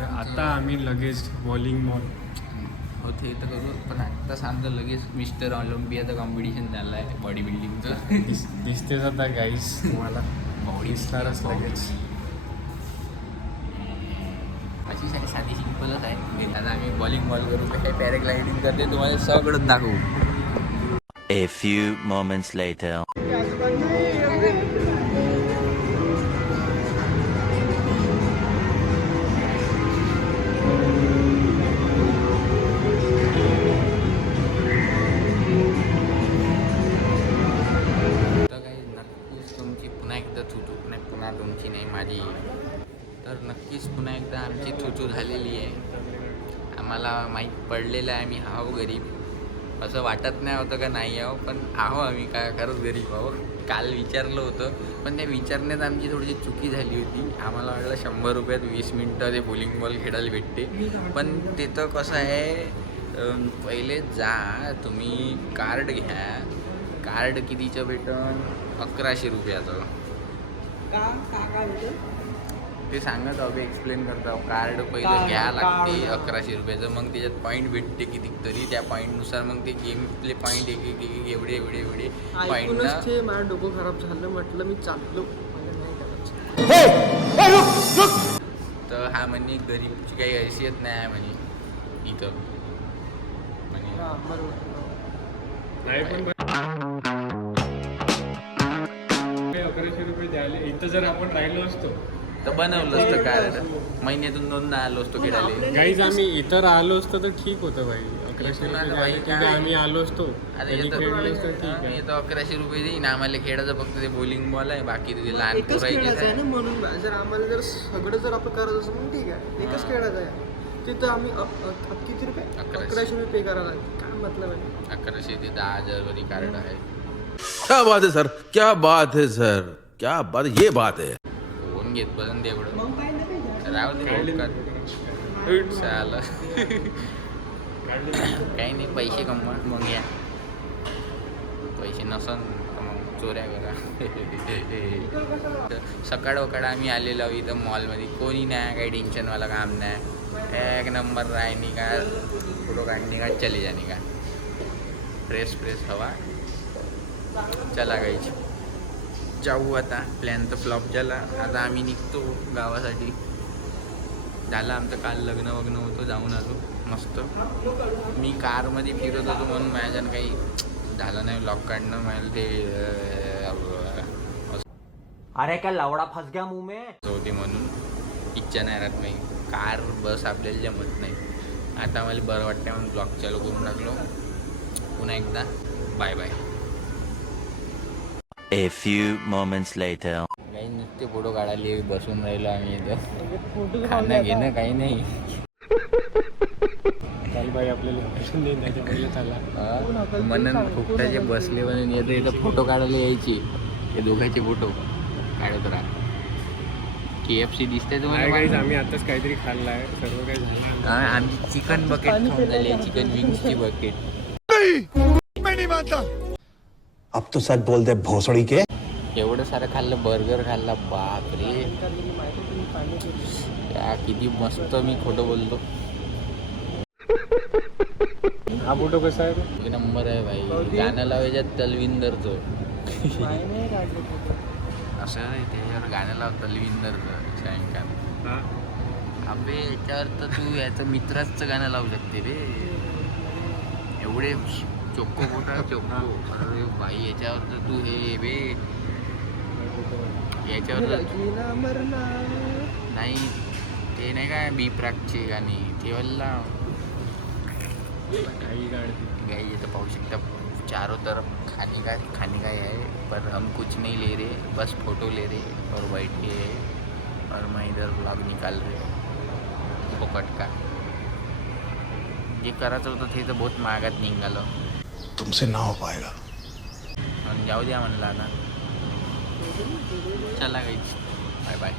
तर आता आम्ही लगेच बॉलिंग बॉल होते तर करू, पण आता सांगतो लगेच मिस्टर ऑलिम्पियाचं कॉम्पिटिशन झालं आहे बॉडी बिल्डिंगचं. दिसतेच आता गाईस तुम्हाला दिसणारच लगेच. अशी साधी सिंपलच आहे. आता आम्ही बॉलिंग बॉल करू, काही पॅराग्लायडिंग करते, तुम्हाला सगळं दाखवू. A few moments later. पुन्हा तुमची नाही माझी, तर नक्कीच पुन्हा एकदा आमची थुतू झालेली आहे. आम्हाला माहीत पडलेलं आहे आम्ही आहो गरीब. असं वाटत नाही होतं का नाही आहो, पण आहो आम्ही काय खरंच गरीब आहो. काल विचारलं होतं, पण त्या विचारण्यात आमची थोडीशी चुकी झाली होती. आम्हाला वाटलं 100 रुपयात 20 मिनटं ते बॉलिंग बॉल खेळायला भेटते, पण ते तर कसं आहे, पहिले जा तुम्ही कार्ड घ्या. कार्ड कितीचं भेटन? 1100 रुपयाचं. ते सांगत अभि एक्सप्लेन करता. कार्ड पहिलं घ्या लागते 1100 रुपयाचं, मग त्याच्यात पॉईंट भेटते किती तरी. त्या पॉईंटनुसार मग ते गेमतले पॉईंट एक एवढे पॉईंट. माझं डोकं खराब झालं, म्हटलं मी चाललो. तर हा म्हणे गरीबची काही हैसियत नाही आहे म्हणे इथं म्हणे. नाही पण 1100 रुपये द्यायला इथं जर आपण राहिलो असतो तर बनवलं असतं कार्ड, महिन्यातून 2दा आलो असतो खेळायला. गाईज आम्ही इतर आलो असतो तर ठीक होतं भाई. 1100 रुपये द्यायला ठीक आहे, आम्ही आलो असतो. येतो 1100 रुपये देईन आम्हाला खेळायचं, फक्त ते बॉलिंग बॉल आहे, बाकी तुझे लहान एकच खेळायचं आहे पोरायचे. ना, म्हणून जर आम्हाला जर सगळं जर आपण करत असं मग ठीक आहे, एकच खेळायचं आहे. तिथं आम्ही किती रुपये? 1100 रुपये पे करायला. काय मतलब आहे? 1100 ते 10,000 वरी कार्ड आहे. क्या बात है सर, क्या बात है सर, क्या बात, ये बात है. कोण घेत बसन तेवढं? मग काय नाही राहू दे चाल. काही नाही, पैसे कमवा मग या. पैसे नसन तर मग चोऱ्या करा. सकाळ आम्ही आलेलो आहोत इथं मॉलमध्ये. कोणी नाही, काही टेन्शनवाला काम नाही. एक नंबर राहणे का, फोटो काढणे का, चले जाणे का. फ्रेश हवा. चला गाईच जाऊ आता. प्लॅन तर फ्लॉप झाला. आता आम्ही निघतो गावासाठी. झालं आमचं काल लग्न होतं, जाऊन आलो मस्त. मी कारमध्ये फिरत होतो म्हणून माझ्यानं काही झालं नाही व्लॉग काढणं. मला ते अरे क्या लवडा फस गया मुंह में होती म्हणून इच्छा नाही राहत नाही. कार बस आपल्याला जमत नाही. आता मला बरं वाटतं म्हणून ब्लॉग चालू करून टाकलो. पुन्हा एकदा bye bye. A few moments later. काही नुसते फोटो काढायला बसून राहिलो आम्ही इथं. खाणं घेणं काही नाही. काल बाई आपल्याला लोकेशन देण्याच्या पहिले झाला म्हणून फुकटाचे बसले म्हणून येतं इथं फोटो काढायला यायची. हे दोघांचे फोटो काढत राहा. KFC दिसतंय तुम्हाला? आम्ही आताच काहीतरी खाल्लं आहे, सर्व काही झालं. आम्ही चिकन बकेट खाऊन झाली, चिकन विंग्सची बकेट. अब तो सच बोल दे भोसड़ी के. एवढं सारं खाल्लं, बर्गर खाल्ला, बापरे या किती मस्त. मी खोटं बोलतो. हा फोटो कसा आहे? एक नंबर आहे भाई. गाणं लावायच्यात तलविंदरचं. असं नाही, त्याच्यावर गाणं लाव तलविंदरचं सायंकाळ. अबे याच्यावर तर तू याचं मित्राचं गाणं लावू शकते रे. एवढे चोक्को मोठा चोक्को. अरे भाई याच्यावर तर तू हे बे याच्यावर नाही, ते नाही काय बी प्राकची गाणी तेवढला गाई येतं पाहू शकता. चारों तरफ खाने का है, पर हम कुछ नहीं ले रहे, बस फोटो ले रहे और बैठ के, और मैं इधर व्लॉग निकाल रहे फोकट का. जे करायचं होतं ते तर बहुत महागात निघालं. तुमसे ना हो पाएगा. जाऊ द्या म्हणलं आता. चला गाईच बाय बाय.